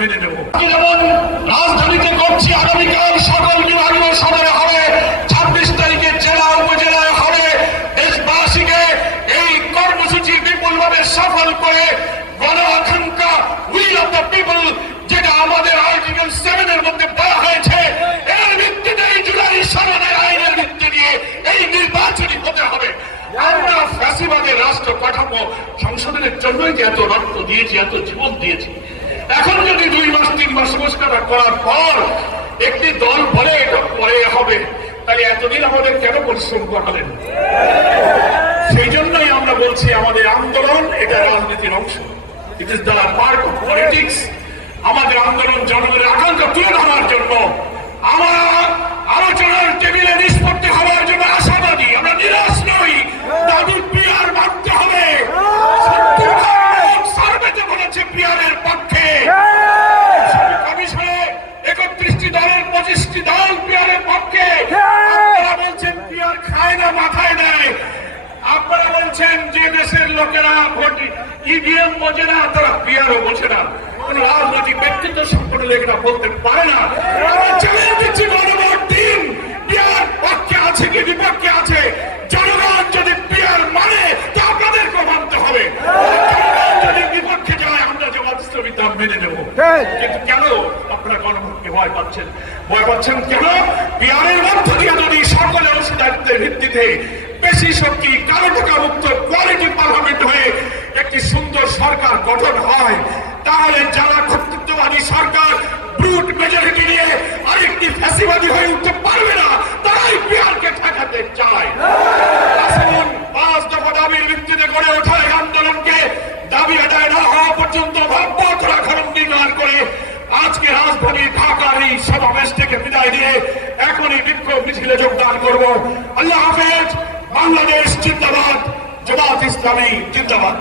মেনে নেব। যেমন রাজধানীতে করছি আগামীকাল সকল বিভাগীয় সদরে হবে। ছাব্বিশ তারিখে জেলা উপজেলায় হবে। দেশবাসীকে এই কর্মসূচি বিপুলভাবে সফল করে গণ আকাঙ্ক্ষা, উইল অফ দ্য পিপল, যেটা আমাদের আর্টিকেল সেভেন এর মধ্যে বলা হয়েছে, এর ভিত্তিতে এই জুলাই সরণের আইনের ভিত্তি নিয়ে এই নির্বাচনী হতে হবে। আমরা ফ্যাসিবাদের রাষ্ট্র কাঠামো সংশোধনের জন্যই যে এত রক্ত দিয়েছি, এত জীবন দিয়েছি। এখন যদি দুই মাস, তিন মাস সংস্কার করার পর একটি দল বলে এটা পরে হবে, তাহলে এতদিন আমাদের কেন পরিশ্রম করালেন? সেই জন্যই আমরা বলছি আমাদের আন্দোলন এটা রাজনীতির অংশ। It is the part of politics আমাদের আন্দোলন জনগণের আকাঙ্ক্ষা তুলে ধরার জন্য আমরা বলছেন যে দেশের লোকেরা ভোট ইভিএম বোঝে না তারা পিয়ারও বোঝে না। কোন রাজনৈতিক ব্যক্তিত্ব সম্পন্ন লোকেরা বলতে পারে না। চ্যালেঞ্জ দিচ্ছি গণভোট দিন। পিয়ার পক্ষে আছে কি বিপক্ষে আছে? জনগণ যদি পিয়ার মানে তা আপনাদেরকে মানতে হবে। যদি বিপক্ষে যায় আমরা জবাব ইসলামী মেনে নেব। কিন্তু কেন আপনারা গণভোটকে ভয় পাচ্ছেন? ভয় পাচ্ছেন কেন? বিহারের মধ্য দিয়ে যদি সকলে অংশীদারিত্বের ভিত্তিতে বেশি শক্তি কালো টাকা মুক্ত কোয়ালিটি পার্লামেন্ট হয়ে একটি সুন্দর সরকার গঠন হয়। তাহলে যারা কর্তৃত্ববাদী সরকার ব্রুট মেজরিটি নিয়ে আরেকটি ফ্যাসিবাদী হয়ে উঠতে পারবে না, তারাই বিহারকে ঠেকাতে চায়। পাঁচ দফা দাবির ভিত্তিতে গড়ে ওঠা এই আন্দোলনকে দাবি আদায় না হওয়া পর্যন্ত ভাবপথ রাখার করে আজকে রাজধানী ঢাকার এই সমাবেশ থেকে বিদায় দিয়ে এখনই বিক্ষোভ মিছিলে যোগদান করব। আল্লাহ হাফেজ। বাংলাদেশ জিন্দাবাদ জামাত ইসলামী জিন্দাবাদ